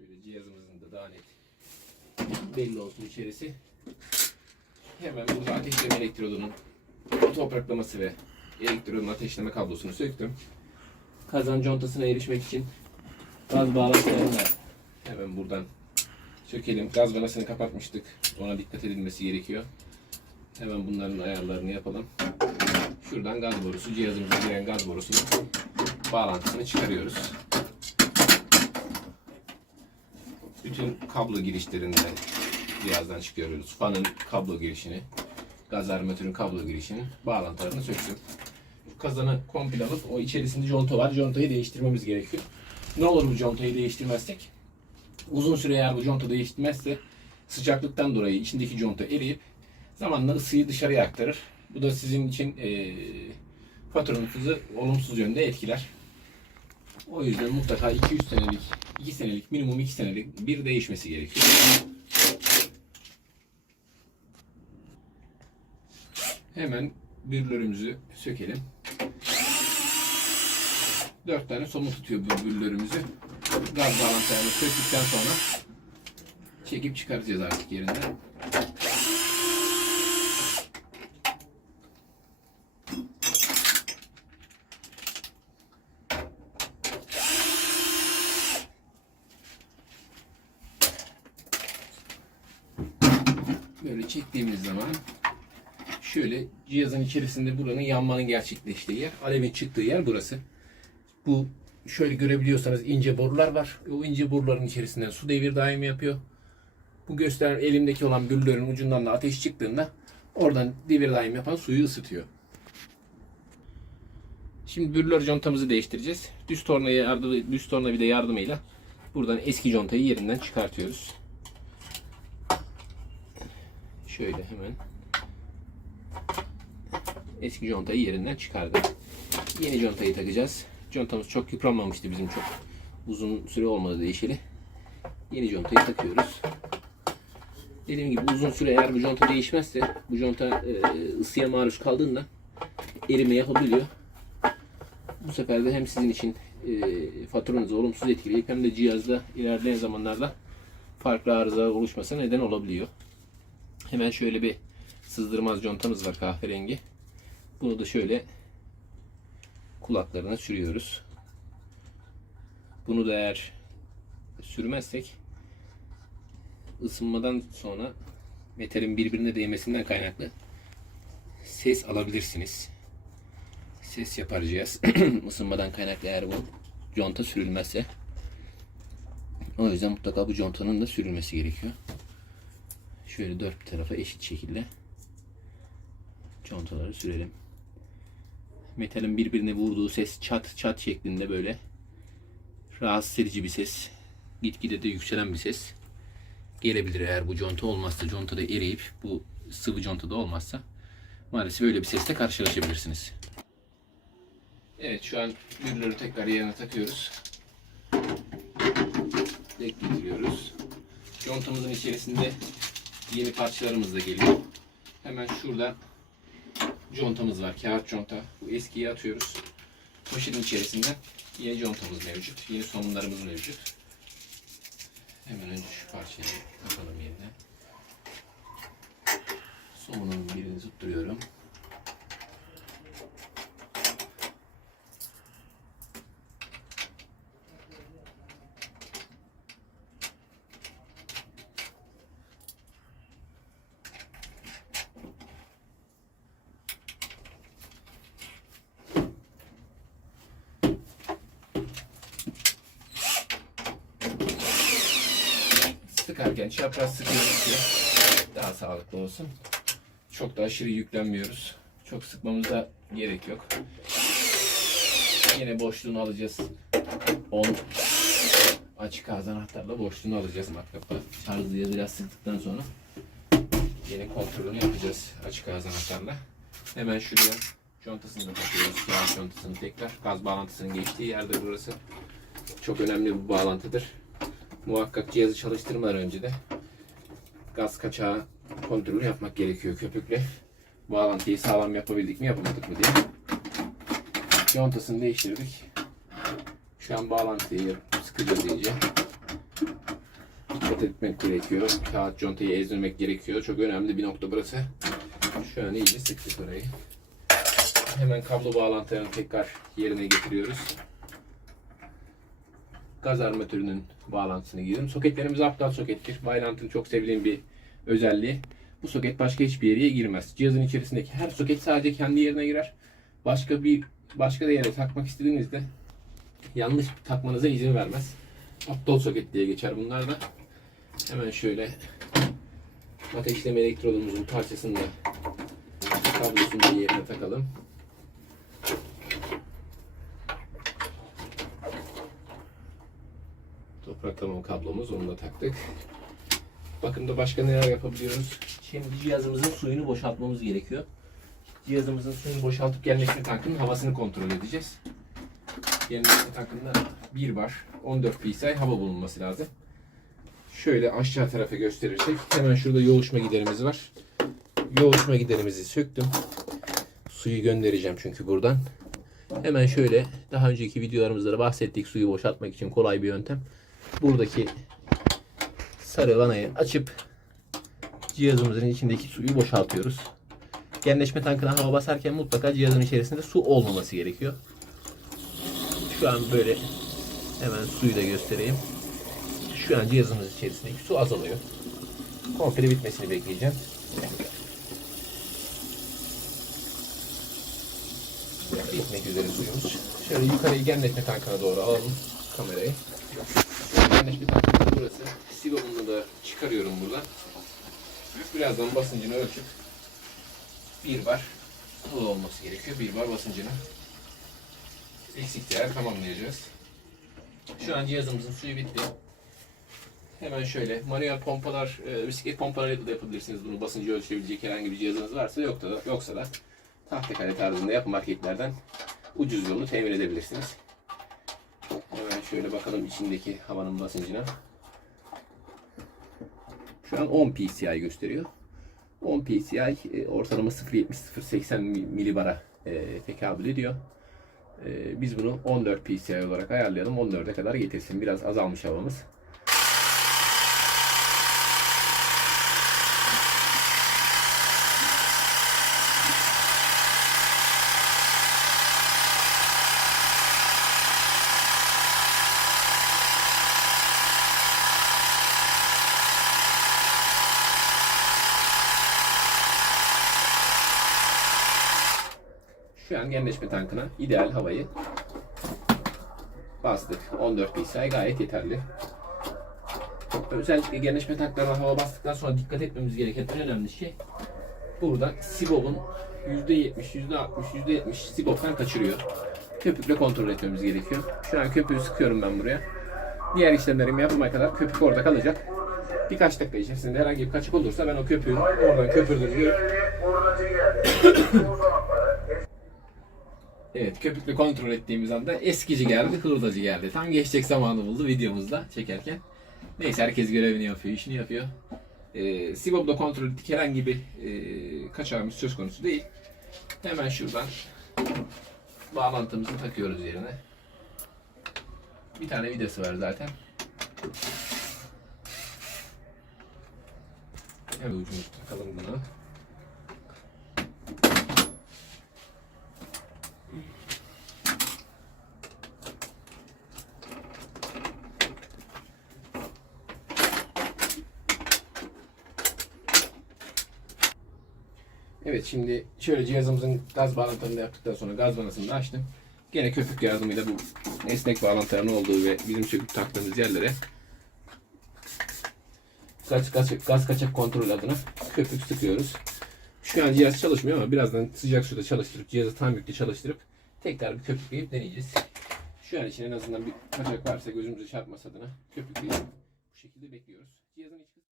Şöyle cihazımızın da daha net belli olsun içerisi. Hemen burada ateşleme elektrodunun topraklaması ve elektrodun ateşleme kablosunu söktüm. Kazan contasına erişmek için gaz bağlantılarını hemen buradan sökelim. Gaz vanasını kapatmıştık. Ona dikkat edilmesi gerekiyor. Hemen bunların ayarlarını yapalım. Şuradan gaz borusu, cihazımıza giren gaz borusunun bağlantısını çıkarıyoruz. Bütün kablo girişlerinde cihazdan çıkarıyoruz. Fanın kablo girişini, gaz armatürün kablo girişinin bağlantılarını söktüm. Kazanı komple alıp o içerisinde conta var. Contayı değiştirmemiz gerekiyor. Ne olur bu contayı değiştirmezsek? Uzun süre eğer bu conta değiştirmezse sıcaklıktan dolayı içindeki conta eriyip zamanla ısıyı dışarıya aktarır. Bu da sizin için eee faturanızı olumsuz yönde etkiler. O yüzden mutlaka 2-3 senelik, 2 senelik, minimum 2 senelik bir değişmesi gerekiyor. Hemen bürlörümüzü sökelim. 4 tane somun tutuyor bürlörümüzü. Gaz bağlantılarını söktükten sonra çekip çıkaracağız artık yerinden. Böyle çektiğimiz zaman şöyle cihazın içerisinde buranın yanmanın gerçekleştiği yer, alevin çıktığı yer burası. Bu şöyle görebiliyorsanız ince borular var. O ince boruların içerisinden su devir daimi yapıyor. Bu gösteren elimdeki olan bürlerin ucundan da ateş çıktığında oradan devir daim yapan suyu ısıtıyor. Şimdi bürlör contamızı değiştireceğiz. Düz tornaya yardım, düz tornavida yardımıyla buradan eski contayı yerinden çıkartıyoruz. Şöyle hemen eski contayı yerinden çıkardım. Yeni contayı takacağız. Contamız çok yıpranmamıştı bizim çok uzun süre olmadı değişeli. Yeni contayı takıyoruz. Dediğim gibi uzun süre eğer bu conta değişmezse bu conta e, ısıya maruz kaldığında erime yapabiliyor. Bu sefer de hem sizin için e, faturanızı olumsuz etkileyip hem de cihazda ilerleyen zamanlarda farklı arıza oluşmasına neden olabiliyor. Hemen şöyle bir sızdırmaz contamız var kahverengi. Bunu da şöyle kulaklarına sürüyoruz. Bunu da eğer sürmezsek ısınmadan sonra metalin birbirine değmesinden kaynaklı ses alabilirsiniz. Ses yapar cihaz. Isınmadan kaynaklı eğer bu conta sürülmezse. O yüzden mutlaka bu contanın da sürülmesi gerekiyor. Şöyle dört tarafa eşit şekilde contaları sürelim. Metalin birbirine vurduğu ses çat çat şeklinde böyle rahatsız edici bir ses. Gitgide de yükselen bir ses gelebilir eğer bu conta olmazsa. Conta da eriyip bu sıvı conta da olmazsa maalesef öyle bir sesle karşılaşabilirsiniz. Evet şu an bürleri tekrar yerine takıyoruz. Denk getiriyoruz. Contamızın içerisinde yeni parçalarımız da geliyor. Hemen şurada contamız var. Kağıt conta. Bu eskiyi atıyoruz. Poşetin içerisinde yeni contamız mevcut. Yeni somunlarımız mevcut. Hemen önce şu parçayı takalım yerine. Somunun birini tutturuyorum. Sıkarken çapraz sıkıyoruz ki daha sağlıklı olsun. Çok da aşırı yüklenmiyoruz. Çok sıkmamıza gerek yok. Yine boşluğunu alacağız. 10 açık ağız anahtarla boşluğunu alacağız matkapla. Şarjlıya biraz sıktıktan sonra yine kontrolünü yapacağız açık ağız anahtarla. Hemen şuraya contasını da takıyoruz. Kağıt contasını tekrar. Gaz bağlantısının geçtiği yerde burası. Çok önemli bir bağlantıdır. Muhakkak cihazı çalıştırmadan önce de gaz kaçağı kontrolü yapmak gerekiyor köpükle. Bağlantıyı sağlam yapabildik mi yapamadık mı diye. Contasını değiştirdik. Şu an bağlantıyı sıkacağız iyice. dikkat etmek gerekiyor. Kağıt contayı ezdirmek gerekiyor. Çok önemli bir nokta burası. Şu an iyice sıktık orayı. Hemen kablo bağlantılarını tekrar yerine getiriyoruz. Gaz armatürünün bağlantısını giriyorum. Soketlerimiz aptal sokettir. Vailant'ın çok sevdiğim bir özelliği. Bu soket başka hiçbir yere girmez. Cihazın içerisindeki her soket sadece kendi yerine girer. Başka bir başka bir yere takmak istediğinizde yanlış takmanıza izin vermez. Aptal soket diye geçer bunlar da. Hemen şöyle ateşleme elektrodumuzun parçasını da kablosunu da yerine takalım. Topraklama kablomuz onu da taktık. Bakımda başka neler yapabiliyoruz? Şimdi cihazımızın suyunu boşaltmamız gerekiyor. Cihazımızın suyunu boşaltıp yerleşme tankının havasını kontrol edeceğiz. Yerleşme tankında 1 bar 14 psi hava bulunması lazım. Şöyle aşağı tarafa gösterirsek hemen şurada yoğuşma giderimiz var. Yoğuşma giderimizi söktüm. Suyu göndereceğim çünkü buradan. Hemen şöyle daha önceki videolarımızda da bahsettik suyu boşaltmak için kolay bir yöntem. Buradaki sarı vanayı açıp cihazımızın içindeki suyu boşaltıyoruz. Genleşme tankına hava basarken mutlaka cihazın içerisinde su olmaması gerekiyor. Şu an böyle hemen suyu da göstereyim. Şu an cihazımız içerisindeki su azalıyor. Komple bitmesini bekleyeceğim. Bitmek üzere suyumuz. Şöyle yukarıyı genleşme tankına doğru alalım kamerayı. Genleşme tankı burası. Silonunu da çıkarıyorum buradan. Birazdan basıncını ölçüp bir bar hava olması gerekiyor. Bir bar basıncını eksik değer tamamlayacağız. Şu an cihazımızın suyu bitti. Hemen şöyle manuel pompalar, e, bisiklet pompalarıyla da yapabilirsiniz bunu. Basıncı ölçebilecek herhangi bir cihazınız varsa yok da yoksa da tahtakale tarzında yapı marketlerden ucuz yolunu temin edebilirsiniz. Şöyle bakalım içindeki havanın basıncına. Şu an 10 PSI gösteriyor. 10 PSI e, ortalama 0.70-0.80 milibara e, tekabül ediyor. E, biz bunu 14 PSI olarak ayarlayalım. 14'e kadar getirsin. Biraz azalmış havamız. Şu an genleşme tankına ideal havayı bastık. 14 psi gayet yeterli. Özellikle genleşme tanklarına hava bastıktan sonra dikkat etmemiz gereken en önemli şey burada sibobun %70, %60, %70 siboptan kaçırıyor. Köpükle kontrol etmemiz gerekiyor. Şu an köpüğü sıkıyorum ben buraya. Diğer işlemlerimi yapmaya kadar köpük orada kalacak. Birkaç dakika içerisinde herhangi bir kaçık olursa ben o köpüğün oradan köpürdüğünü Evet köpükle kontrol ettiğimiz anda eskici geldi, hurdacı geldi. Tam geçecek zamanı buldu videomuzda çekerken. Neyse herkes görevini yapıyor, işini yapıyor. Ee, Sibob'da kontrol ettik herhangi bir e, kaçağımız söz konusu değil. Hemen şuradan bağlantımızı takıyoruz yerine. Bir tane vidası var zaten. Hemen ucunu takalım buna. Evet şimdi şöyle cihazımızın gaz bağlantılarını yaptıktan sonra gaz vanasını da açtım. Gene köpük yardımıyla bu esnek bağlantıların olduğu ve bizim söküp taktığımız yerlere gaz, gaz, gaz kaçak kontrol adına köpük sıkıyoruz. Şu an cihaz çalışmıyor ama birazdan sıcak suda çalıştırıp cihazı tam yüklü çalıştırıp tekrar bir köpükleyip deneyeceğiz. Şu an için en azından bir kaçak varsa gözümüze çarpmasa adına köpükleyip bu şekilde bekliyoruz. Cihazın iç